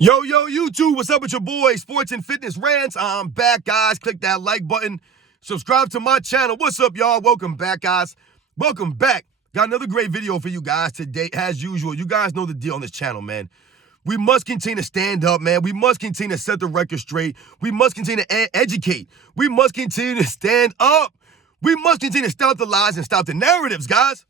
Yo, YouTube, what's up with your boy, Sports and Fitness Rants? I'm back, guys. Click that like button. Subscribe to my channel. What's up, y'all? Welcome back, guys. Welcome back. Got another great video for you guys today, as usual. You guys know the deal on this channel, man. We must continue to stand up, man. We must continue to set the record straight. We must continue to educate. We must continue to stand up. We must continue to stop the lies and stop the narratives, guys.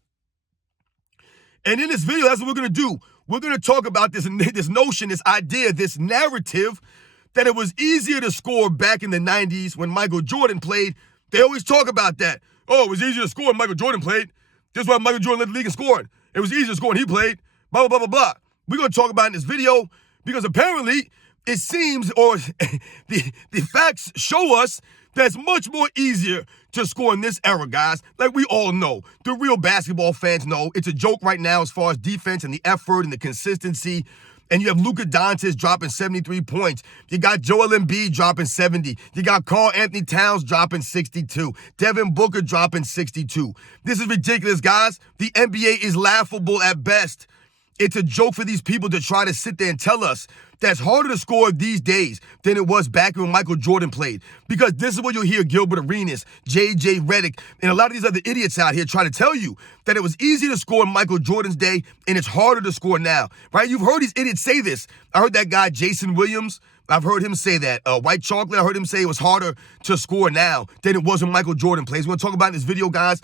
And in this video, that's what we're going to do. We're going to talk about this notion, this idea, this narrative that it was easier to score back in the 90s when Michael Jordan played. They always talk about that. Oh, it was easier to score when Michael Jordan played. This is why Michael Jordan led the league in scoring. It was easier to score when he played. Blah, blah, blah, blah, blah. We're going to talk about it in this video because apparently it seems, or the facts show us that it's much more easier to score in this era, guys. Like we all know, the real basketball fans know, it's a joke right now as far as defense and the effort and the consistency. And you have Luka Doncic dropping 73 points. You got Joel Embiid dropping 70. You got Karl-Anthony Towns dropping 62. Devin Booker dropping 62. This is ridiculous, guys. The NBA is laughable at best. It's a joke for these people to try to sit there and tell us that it's harder to score these days than it was back when Michael Jordan played. Because this is what you'll hear Gilbert Arenas, J.J. Redick, and a lot of these other idiots out here try to tell you that it was easy to score in Michael Jordan's day and it's harder to score now, right? You've heard these idiots say this. I heard that guy, Jason Williams. I've heard him say that. White Chocolate, I heard him say it was harder to score now than it was when Michael Jordan plays. We're going to talk about it in this video, guys.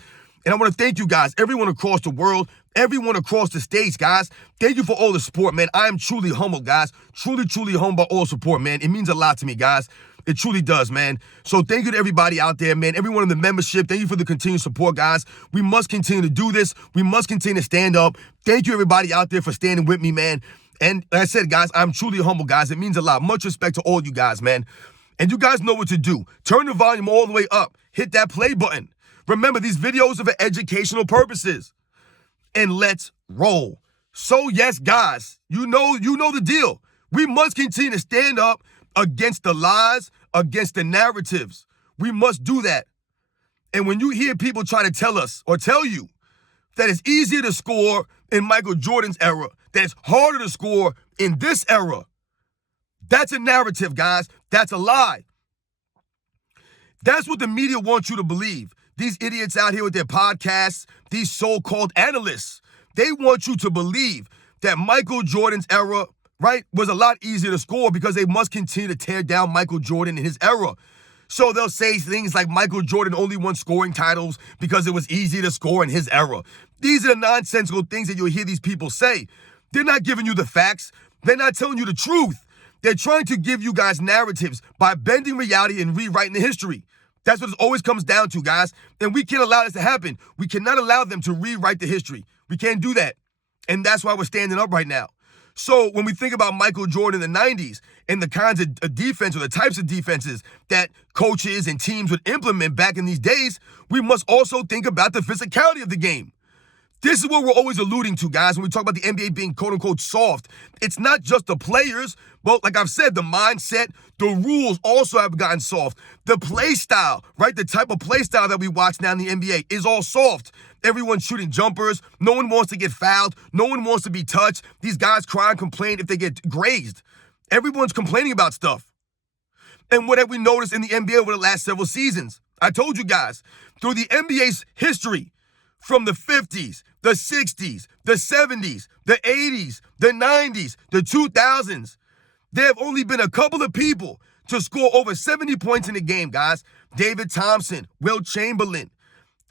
And I want to thank you guys, everyone across the world, everyone across the states, guys. Thank you for all the support, man. I am truly humbled, guys. Truly humbled by all support, man. It means a lot to me, guys. It truly does, man. So thank you to everybody out there, man. Everyone in the membership, thank you for the continued support, guys. We must continue to do this. We must continue to stand up. Thank you, everybody out there, for standing with me, man. And like I said, guys, I'm truly humble, guys. It means a lot. Much respect to all you guys, man. And you guys know what to do. Turn the volume all the way up. Hit that play button. Remember, these videos are for educational purposes. And let's roll. So yes, guys, you know the deal. We must continue to stand up against the lies, against the narratives. We must do that. And when you hear people try to tell us or tell you that it's easier to score in Michael Jordan's era, that it's harder to score in this era, that's a narrative, guys. That's a lie. That's what the media wants you to believe. These idiots out here with their podcasts, these so-called analysts, they want you to believe that Michael Jordan's era, right, was a lot easier to score because they must continue to tear down Michael Jordan in his era. So they'll say things like Michael Jordan only won scoring titles because it was easy to score in his era. These are the nonsensical things that you'll hear these people say. They're not giving you the facts. They're not telling you the truth. They're trying to give you guys narratives by bending reality and rewriting the history. That's what it always comes down to, guys. And we can't allow this to happen. We cannot allow them to rewrite the history. We can't do that. And that's why we're standing up right now. So when we think about Michael Jordan in the 90s and the kinds of defense or the types of defenses that coaches and teams would implement back in these days, we must also think about the physicality of the game. This is what we're always alluding to, guys, when we talk about the NBA being quote-unquote soft. It's not just the players, but like I've said, the mindset, the rules also have gotten soft. The play style, right, the type of play style that we watch now in the NBA is all soft. Everyone's shooting jumpers. No one wants to get fouled. No one wants to be touched. These guys cry and complain if they get grazed. Everyone's complaining about stuff. And what have we noticed in the NBA over the last several seasons? I told you guys, through the NBA's history, from the 50s, the 60s, the 70s, the 80s, the 90s, the 2000s, there have only been a couple of people to score over 70 points in a game, guys. David Thompson, Wilt Chamberlain,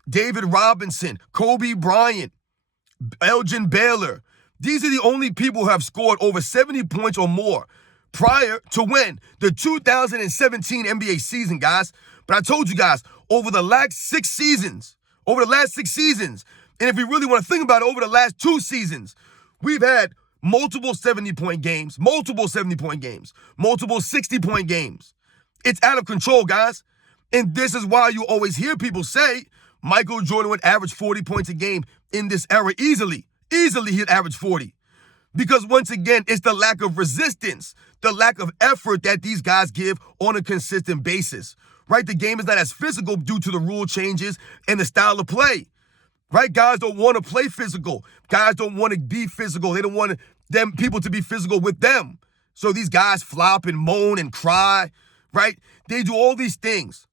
David Robinson, Kobe Bryant, Elgin Baylor. These are the only people who have scored over 70 points or more prior to when? The 2017 NBA season, guys. But I told you guys, over the last six seasons, and if we really want to think about it, over the last two seasons, we've had multiple 70-point games, multiple 60-point games. It's out of control, guys. And this is why you always hear people say Michael Jordan would average 40 points a game in this era easily. Easily he'd average 40. Because once again, it's the lack of resistance, the lack of effort that these guys give on a consistent basis. Right? The game is not as physical due to the rule changes and the style of play. Right? Guys don't want to play physical. Guys don't want to be physical. They don't want people to be physical with them. So these guys flop and moan and cry, right? They do all these things.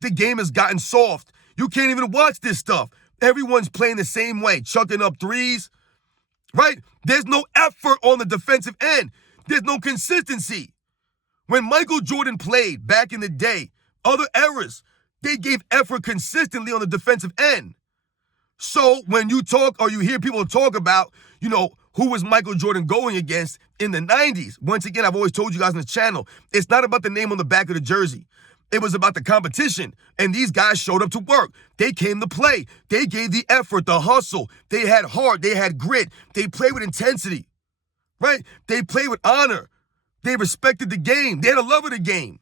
The game has gotten soft. You can't even watch this stuff. Everyone's playing the same way, chucking up threes, right? There's no effort on the defensive end. There's no consistency. When Michael Jordan played back in the day, other eras, they gave effort consistently on the defensive end. So when you talk or you hear people talk about, who was Michael Jordan going against in the 90s? Once again, I've always told you guys on this channel, it's not about the name on the back of the jersey. It was about the competition, and these guys showed up to work. They came to play. They gave the effort, the hustle. They had heart. They had grit. They played with intensity, right? They played with honor. They respected the game. They had a love of the game.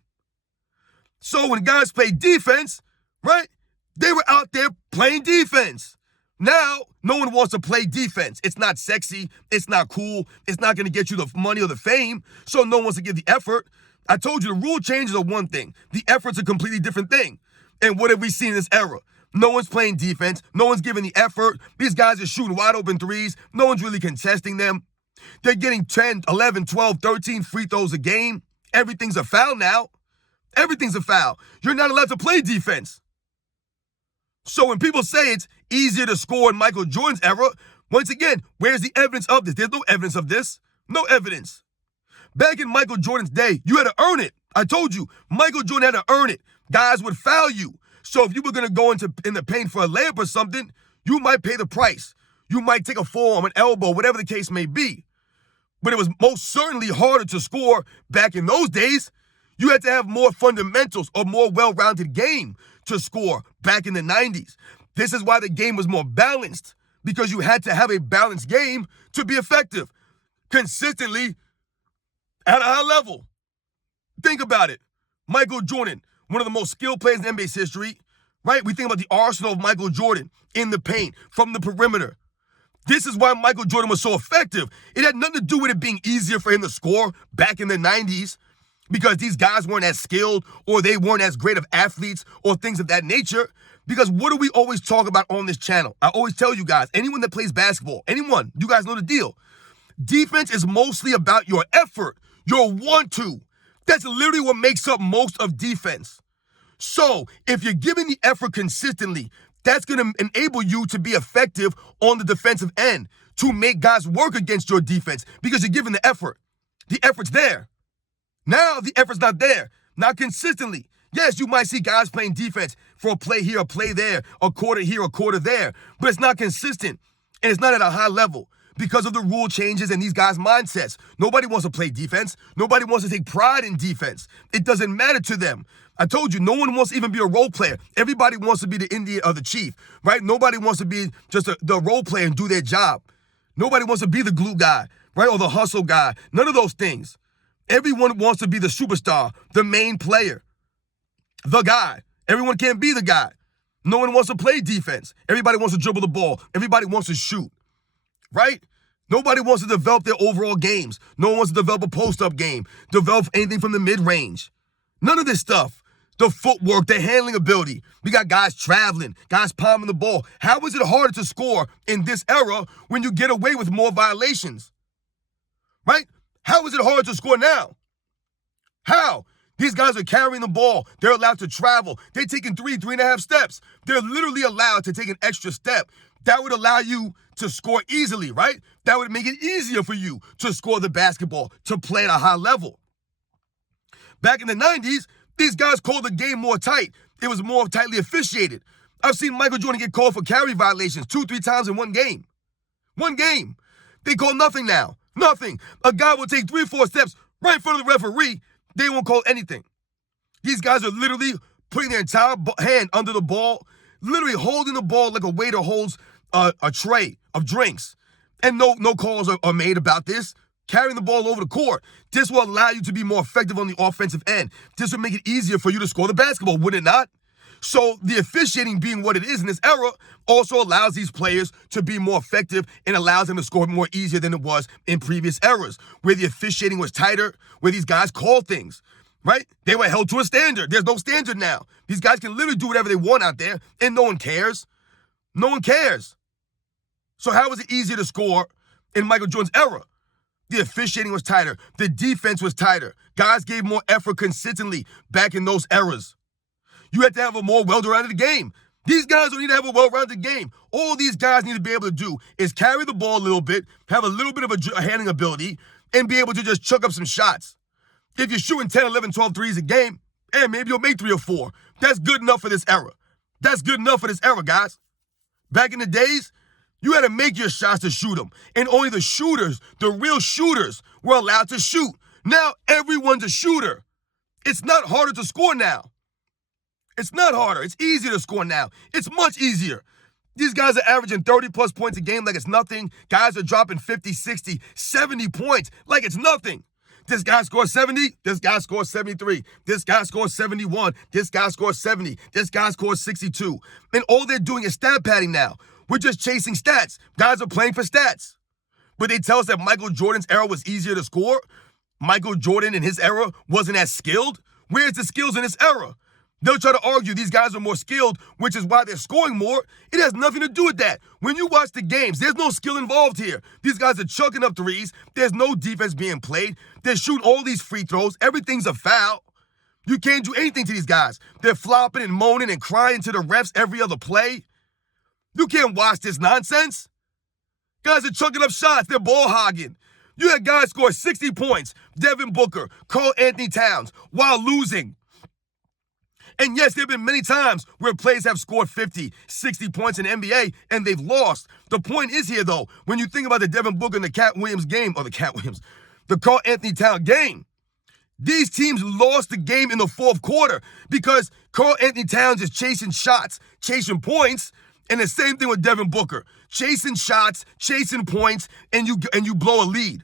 So when guys played defense, right, they were out there playing defense. Now, no one wants to play defense. It's not sexy. It's not cool. It's not going to get you the money or the fame, so no one wants to give the effort. I told you the rule changes are one thing. The effort's a completely different thing. And what have we seen in this era? No one's playing defense. No one's giving the effort. These guys are shooting wide open threes. No one's really contesting them. They're getting 10, 11, 12, 13 free throws a game. Everything's a foul now. Everything's a foul. You're not allowed to play defense. So when people say it's easier to score in Michael Jordan's era, once again, where's the evidence of this? There's no evidence of this. No evidence. Back in Michael Jordan's day, you had to earn it. I told you, Michael Jordan had to earn it. Guys would foul you. So if you were going to go in the paint for a layup or something, you might pay the price. You might take a forearm, an elbow, whatever the case may be. But it was most certainly harder to score back in those days. You had to have more fundamentals or more well-rounded game to score back in the 90s. This is why the game was more balanced, because you had to have a balanced game to be effective consistently at a high level. Think about it. Michael Jordan, one of the most skilled players in NBA's history, right? We think about the arsenal of Michael Jordan in the paint, from the perimeter. This is why Michael Jordan was so effective. It had nothing to do with it being easier for him to score back in the 90s because these guys weren't as skilled or they weren't as great of athletes or things of that nature. Because what do we always talk about on this channel? I always tell you guys, anyone that plays basketball, anyone, you guys know the deal. Defense is mostly about your effort, your want-to. That's literally what makes up most of defense. So if you're giving the effort consistently, that's going to enable you to be effective on the defensive end, to make guys work against your defense because you're giving the effort. The effort's there. Now the effort's not there, not consistently. Yes, you might see guys playing defense for a play here, a play there, a quarter here, a quarter there, but it's not consistent, and it's not at a high level because of the rule changes and these guys' mindsets. Nobody wants to play defense. Nobody wants to take pride in defense. It doesn't matter to them. I told you, no one wants to even be a role player. Everybody wants to be the Indian or the chief, right? Nobody wants to be just the role player and do their job. Nobody wants to be the glue guy, right, or the hustle guy. None of those things. Everyone wants to be the superstar, the main player, the guy. Everyone can't be the guy. No one wants to play defense. Everybody wants to dribble the ball. Everybody wants to shoot, right? Nobody wants to develop their overall games. No one wants to develop a post-up game, develop anything from the mid-range. None of this stuff. The footwork, the handling ability. We got guys traveling, guys palming the ball. How is it harder to score in this era when you get away with more violations? Right? How is it harder to score now? How? These guys are carrying the ball. They're allowed to travel. They're taking 3.5 steps. They're literally allowed to take an extra step. That would allow you to score easily, right? That would make it easier for you to score the basketball, to play at a high level. Back in the 90s, these guys called the game more tight. It was more tightly officiated. I've seen Michael Jordan get called for carry violations 2-3 times in one game. One game. They call nothing now. Nothing. A guy will take 3-4 steps right in front of the referee. They won't call anything. These guys are literally putting their entire hand under the ball, literally holding the ball like a waiter holds a tray of drinks. And no calls are made about this. Carrying the ball over the court. This will allow you to be more effective on the offensive end. This will make it easier for you to score the basketball, would it not? So the officiating being what it is in this era also allows these players to be more effective and allows them to score more easier than it was in previous eras, where the officiating was tighter, where these guys called things, right? They were held to a standard. There's no standard now. These guys can literally do whatever they want out there, and no one cares. No one cares. So how was it easier to score in Michael Jordan's era? The officiating was tighter. The defense was tighter. Guys gave more effort consistently back in those eras. You had to have a more well-rounded game. These guys don't need to have a well-rounded game. All these guys need to be able to do is carry the ball a little bit, have a little bit of a handling ability, and be able to just chuck up some shots. If you're shooting 10, 11, 12 threes a game, and maybe you'll make 3 or 4. That's good enough for this era. That's good enough for this era, guys. Back in the days, you had to make your shots to shoot them. And only the shooters, the real shooters, were allowed to shoot. Now, everyone's a shooter. It's not harder to score now. It's not harder. It's easier to score now. It's much easier. These guys are averaging 30-plus points a game like it's nothing. Guys are dropping 50, 60, 70 points like it's nothing. This guy scores 70. This guy scores 73. This guy scores 71. This guy scores 70. This guy scores 62. And all they're doing is stat padding now. We're just chasing stats. Guys are playing for stats. But they tell us that Michael Jordan's era was easier to score. Michael Jordan in his era wasn't as skilled. Where's the skills in this era? They'll try to argue these guys are more skilled, which is why they're scoring more. It has nothing to do with that. When you watch the games, there's no skill involved here. These guys are chucking up threes. There's no defense being played. They're shooting all these free throws. Everything's a foul. You can't do anything to these guys. They're flopping and moaning and crying to the refs every other play. You can't watch this nonsense. Guys are chucking up shots. They're ball hogging. You had guys score 60 points, Devin Booker, Karl-Anthony Towns, while losing. And yes, there have been many times where players have scored 50, 60 points in the NBA and they've lost. The point is here, though, when you think about the Devin Booker and the Karl-Anthony Towns game, these teams lost the game in the fourth quarter because Karl-Anthony Towns is chasing shots, chasing points, and the same thing with Devin Booker. Chasing shots, chasing points, and you blow a lead.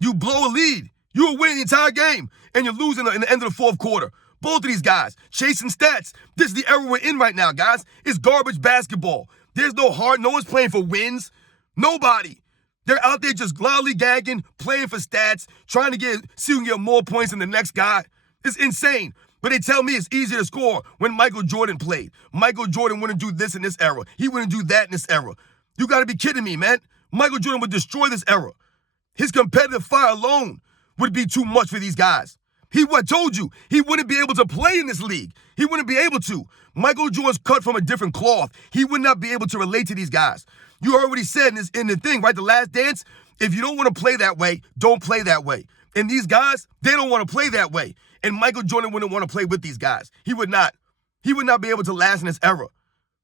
You blow a lead. You were winning the entire game, and you're losing in the end of the fourth quarter. Both of these guys, chasing stats. This is the era we're in right now, guys. It's garbage basketball. There's no heart. No one's playing for wins. Nobody. They're out there just lollygagging, playing for stats, trying to see who can get more points than the next guy. It's insane. But they tell me it's easier to score when Michael Jordan played. Michael Jordan wouldn't do this in this era. He wouldn't do that in this era. You got to be kidding me, man. Michael Jordan would destroy this era. His competitive fire alone would be too much for these guys. I told you, he wouldn't be able to play in this league. He wouldn't be able to. Michael Jordan's cut from a different cloth. He would not be able to relate to these guys. You already said in the thing, right, The Last Dance, if you don't want to play that way, don't play that way. And these guys, they don't want to play that way. And Michael Jordan wouldn't want to play with these guys. He would not. He would not be able to last in this era.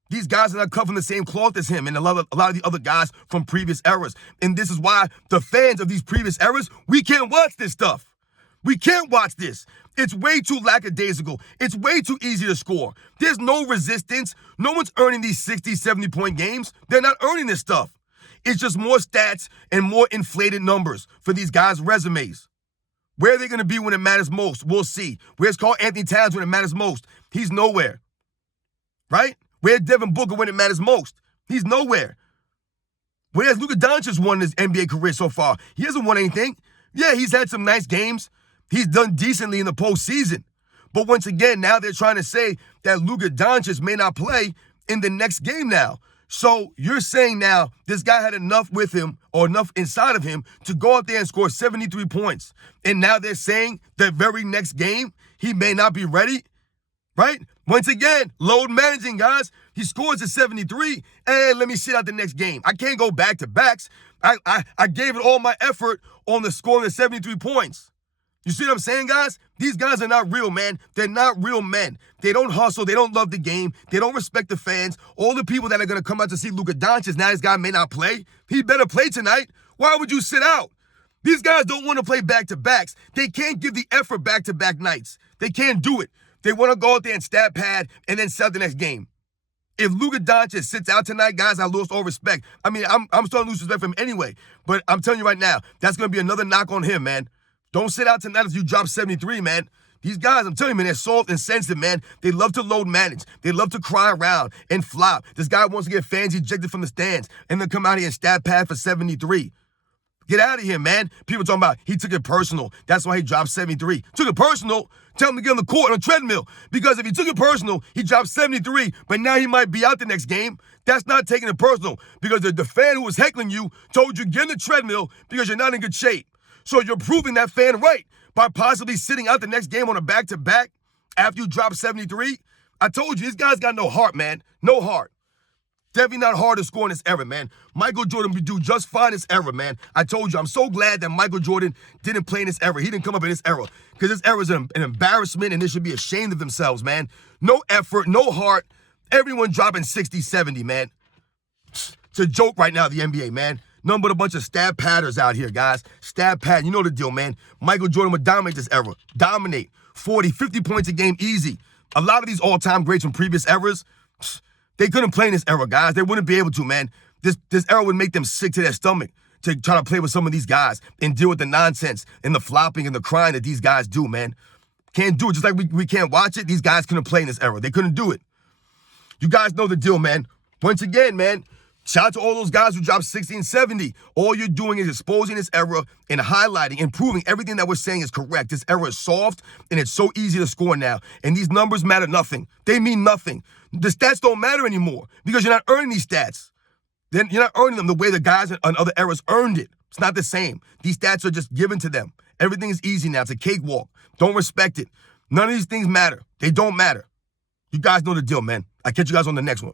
These guys are not cut from the same cloth as him and a lot of the other guys from previous eras. And this is why the fans of these previous eras, we can't watch this stuff. We can't watch this. It's way too lackadaisical. It's way too easy to score. There's no resistance. No one's earning these 60, 70-point games. They're not earning this stuff. It's just more stats and more inflated numbers for these guys' resumes. Where are they going to be when it matters most? We'll see. Where's Karl-Anthony Towns when it matters most? He's nowhere. Right? Where's Devin Booker when it matters most? He's nowhere. Where's Luka Doncic won his NBA career so far? He hasn't won anything. Yeah, he's had some nice games. He's done decently in the postseason. But once again, now they're trying to say that Luka Doncic may not play in the next game now. So you're saying now this guy had enough with him or enough inside of him to go out there and score 73 points. And now they're saying the very next game he may not be ready, right? Once again, load managing, guys. He scores a 73. Hey, let me sit out the next game. I can't go back-to-backs. I gave it all my effort on the scoring of 73 points. You see what I'm saying, guys? These guys are not real, man. They're not real men. They don't hustle. They don't love the game. They don't respect the fans. All the people that are going to come out to see Luka Doncic, now this guy may not play. He better play tonight. Why would you sit out? These guys don't want to play back-to-backs. They can't give the effort back-to-back nights. They can't do it. They want to go out there and stat pad and then sell the next game. If Luka Doncic sits out tonight, guys, I lose all respect. I mean, I'm starting to lose respect for him anyway. But I'm telling you right now, that's going to be another knock on him, man. Don't sit out tonight if you drop 73, man. These guys, I'm telling you, man, they're soft and sensitive, man. They love to load manage. They love to cry around and flop. This guy wants to get fans ejected from the stands and then come out here and stat pad for 73. Get out of here, man. People talking about he took it personal. That's why he dropped 73. Took it personal? Tell him to get on the court on a treadmill. Because if he took it personal, he dropped 73, but now he might be out the next game. That's not taking it personal. Because the fan who was heckling you told you get in the treadmill because you're not in good shape. So you're proving that fan right by possibly sitting out the next game on a back-to-back after you drop 73. I told you, this guy's got no heart, man. No heart. Definitely not hard to score in this era, man. Michael Jordan would do just fine in this era, man. I told you, I'm so glad that Michael Jordan didn't play in this era. He didn't come up in this era because this era is an embarrassment and they should be ashamed of themselves, man. No effort, no heart. Everyone dropping 60, 70, man. It's a joke right now, the NBA, man. Nothing but a bunch of stab padders out here, guys. Stab pad, you know the deal, man. Michael Jordan would dominate this era. Dominate. 40, 50 points a game, easy. A lot of these all-time greats from previous eras, they couldn't play in this era, guys. They wouldn't be able to, man. This era would make them sick to their stomach to try to play with some of these guys and deal with the nonsense and the flopping and the crying that these guys do, man. Can't do it. Just like we can't watch it, these guys couldn't play in this era. They couldn't do it. You guys know the deal, man. Once again, man, shout out to all those guys who dropped 60 and 70. All you're doing is exposing this era and highlighting and proving everything that we're saying is correct. This era is soft, and it's so easy to score now. And these numbers matter nothing. They mean nothing. The stats don't matter anymore because you're not earning these stats. Then you're not earning them the way the guys on other eras earned it. It's not the same. These stats are just given to them. Everything is easy now. It's a cakewalk. Don't respect it. None of these things matter. They don't matter. You guys know the deal, man. I'll catch you guys on the next one.